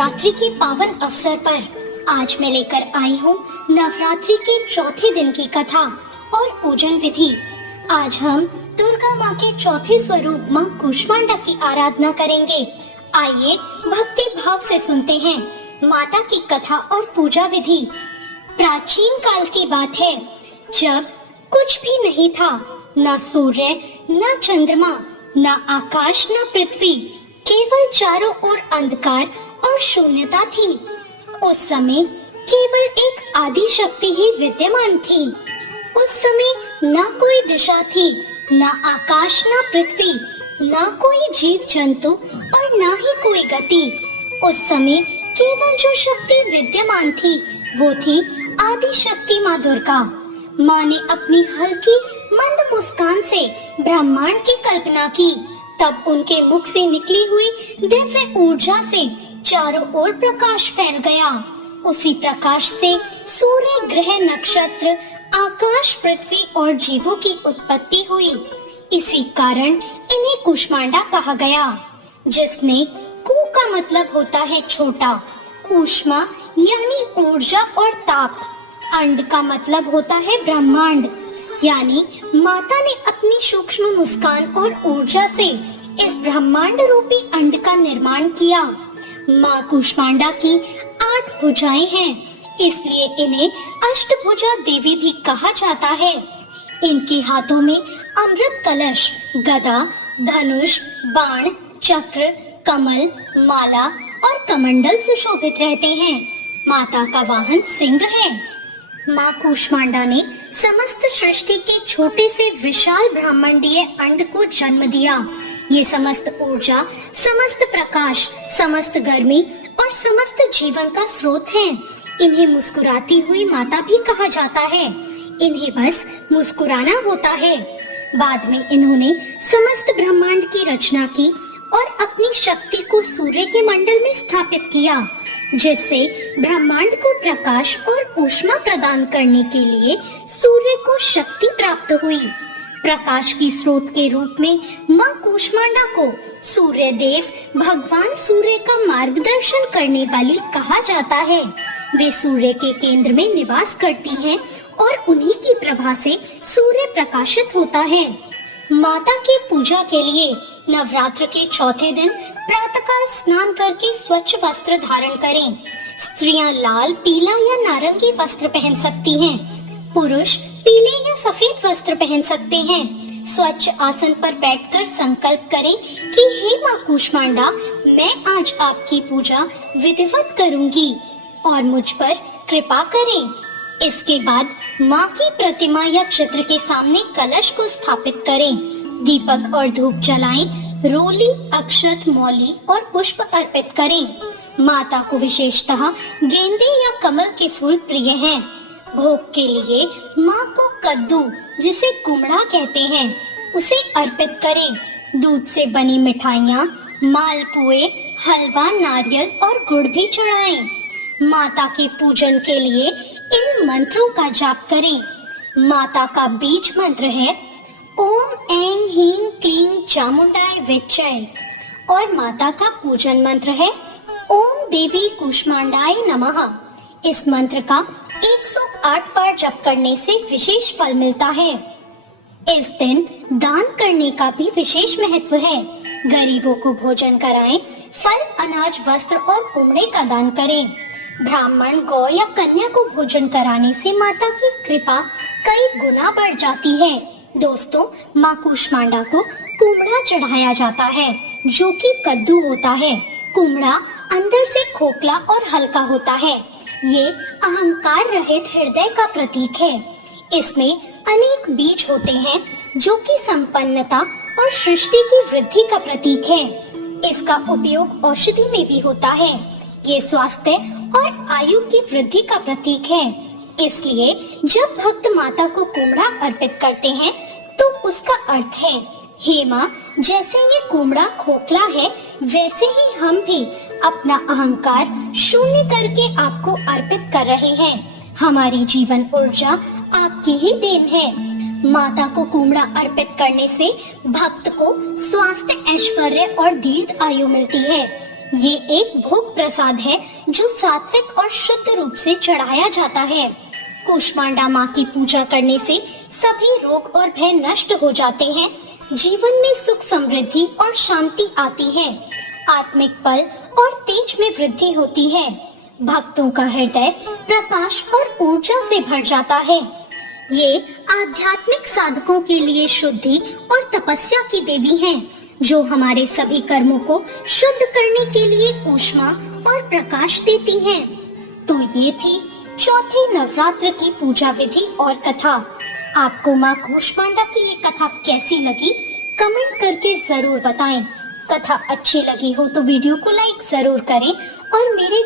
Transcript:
नवरात्रि के पावन अवसर पर आज मैं लेकर आई हूँ नवरात्रि के चौथे दिन की कथा और पूजन विधि। आज हम दुर्गा माँ के चौथे स्वरूप माँ कूष्मांडा की आराधना करेंगे। आइए भक्ति भाव से सुनते हैं माता की कथा और पूजा विधि। प्राचीन काल की बात है, जब कुछ भी नहीं था, न सूर्य, न चंद्रमा, न आकाश, न पृथ्वी, केवल चारों ओर अंधकार और शून्यता थी। उस समय केवल एक आदि शक्ति ही विद्यमान थी। उस समय न कोई दिशा थी, न आकाश, न पृथ्वी, न कोई जीव जंतु और न ही कोई गति। उस समय केवल जो शक्ति विद्यमान थी वो थी आदि शक्ति माँ दुर्गा। माँ ने अपनी हल्की मंद मुस्कान से ब्रह्मांड की कल्पना की। तब उनके मुख से निकली हुई दिव्य ऊर्जा से चारों ओर प्रकाश फैल गया। उसी प्रकाश से सूर्य, ग्रह, नक्षत्र, आकाश, पृथ्वी और जीवों की उत्पत्ति हुई। इसी कारण इन्हें कूष्मांडा कहा गया, जिसमें कू का मतलब होता है छोटा, कूष्मा यानी ऊर्जा और ताप, अंड का मतलब होता है ब्रह्मांड। यानी माता ने अपनी सूक्ष्म मुस्कान और ऊर्जा से इस ब्रह्मांड रूपी अंड का निर्माण किया। माँ कूष्मांडा की 8 भुजाएं हैं, इसलिए इन्हें अष्टभुजा देवी भी कहा जाता है। इनके हाथों में अमृत कलश, गदा, धनुष, बाण, चक्र, कमल, माला और कमंडल सुशोभित रहते हैं। माता का वाहन सिंह है। माँ कूष्मांडा ने समस्त सृष्टि के छोटे से विशाल ब्रह्मांडीय अंड को जन्म दिया। ये समस्त ऊर्जा, समस्त प्रकाश, समस्त गर्मी और समस्त जीवन का स्रोत है। इन्हें मुस्कुराती हुई माता भी कहा जाता है। इन्हें बस मुस्कुराना होता है। बाद में इन्होंने समस्त ब्रह्मांड की रचना की और अपनी शक्ति को सूर्य के मंडल में स्थापित किया, जिससे ब्रह्मांड को प्रकाश और ऊष्मा प्रदान करने के लिए सूर्य को शक्ति प्राप्त हुई। प्रकाश की स्रोत के रूप में माँ कूष्मांडा को सूर्य देव, भगवान सूर्य का मार्गदर्शन करने वाली कहा जाता है। वे सूर्य के केंद्र में निवास करती हैं और उन्हीं की प्रभा से सूर्य प्रकाशित होता है। माता की पूजा के लिए नवरात्र के चौथे दिन प्रातःकाल स्नान करके स्वच्छ वस्त्र धारण करें। स्त्रियां लाल, पीला या नारंगी वस्त्र पहन सकती हैं। पुरुष पीले या सफेद वस्त्र पहन सकते हैं। स्वच्छ आसन पर बैठकर संकल्प करें कि हे माँ कूष्मांडा, मैं आज आपकी पूजा विधिवत करूंगी और मुझ पर कृपा करें। इसके बाद माँ की प्रतिमा या चित्र के सामने कलश को स्थापित करें। दीपक और धूप जलाएं, रोली, अक्षत, मौली और पुष्प अर्पित करें। माता को विशेषतः गेंदे या कमल के फूल प्रिय हैं। भोग के लिए माँ को कद्दू, जिसे कुमड़ा कहते हैं, उसे अर्पित करें। दूध से बनी मिठाइयाँ, मालपुए, हलवा, नारियल और गुड़ भी चढ़ाएं। माता के पूजन के लिए इन मंत्रों का जाप करें। माता का बीज मंत्र है ओम ऐं ह्रीं क्लीं चामुंडाय विच्चय और माता का पूजन मंत्र है ओम देवी कूष्मांडाय नमः। इस मंत्र का 108 बार जप करने से विशेष फल मिलता है। इस दिन दान करने का भी विशेष महत्व है। गरीबों को भोजन कराएं, फल, अनाज, वस्त्र और कुमड़े का दान करें। ब्राह्मण, गौ या कन्या को भोजन कराने से माता की कृपा कई गुना बढ़ जाती है। दोस्तों, माँ कूष्मांडा को कुमड़ा चढ़ाया जाता है, जो कि कद्दू होता है। कुमड़ा अंदर से खोखला और हल्का होता है। ये अहंकार रहित हृदय का प्रतीक है। इसमें अनेक बीज होते हैं, जो कि संपन्नता और सृष्टि की वृद्धि का प्रतीक है। इसका उपयोग औषधि में भी होता है। ये स्वास्थ्य और आयु की वृद्धि का प्रतीक है। इसलिए जब भक्त माता को कुमड़ा अर्पित करते हैं, तो उसका अर्थ है, हे माँ, जैसे ये कुमड़ा खोखला है, वैसे ही हम भी अपना अहंकार शून्य करके आपको अर्पित कर रहे हैं। हमारी जीवन ऊर्जा आपकी ही देन है। माता को कुमड़ा अर्पित करने से भक्त को स्वास्थ्य, ऐश्वर्य और दीर्घ आयु मिलती है। ये एक भोग प्रसाद है जो सात्विक और शुद्ध रूप से चढ़ाया जाता है। कूष्मांडा माँ की पूजा करने से सभी रोग और भय नष्ट हो जाते हैं, जीवन में सुख समृद्धि और शांति आती है, आत्मिक बल और तेज में वृद्धि होती है, भक्तों का हृदय प्रकाश और ऊर्जा से भर जाता है। ये आध्यात्मिक साधकों के लिए शुद्धि और तपस्या की देवी हैं, जो हमारे सभी कर्मों को शुद्ध करने के लिए ऊष्मा और प्रकाश देती हैं। तो ये थी चौथे नवरात्र की पूजा विधि और कथा। आपको माँ कूष्मांडा की ये कथा कैसी लगी, कमेंट करके जरूर बताएं। कथा अच्छी लगी हो तो वीडियो को लाइक जरूर करें और मेरे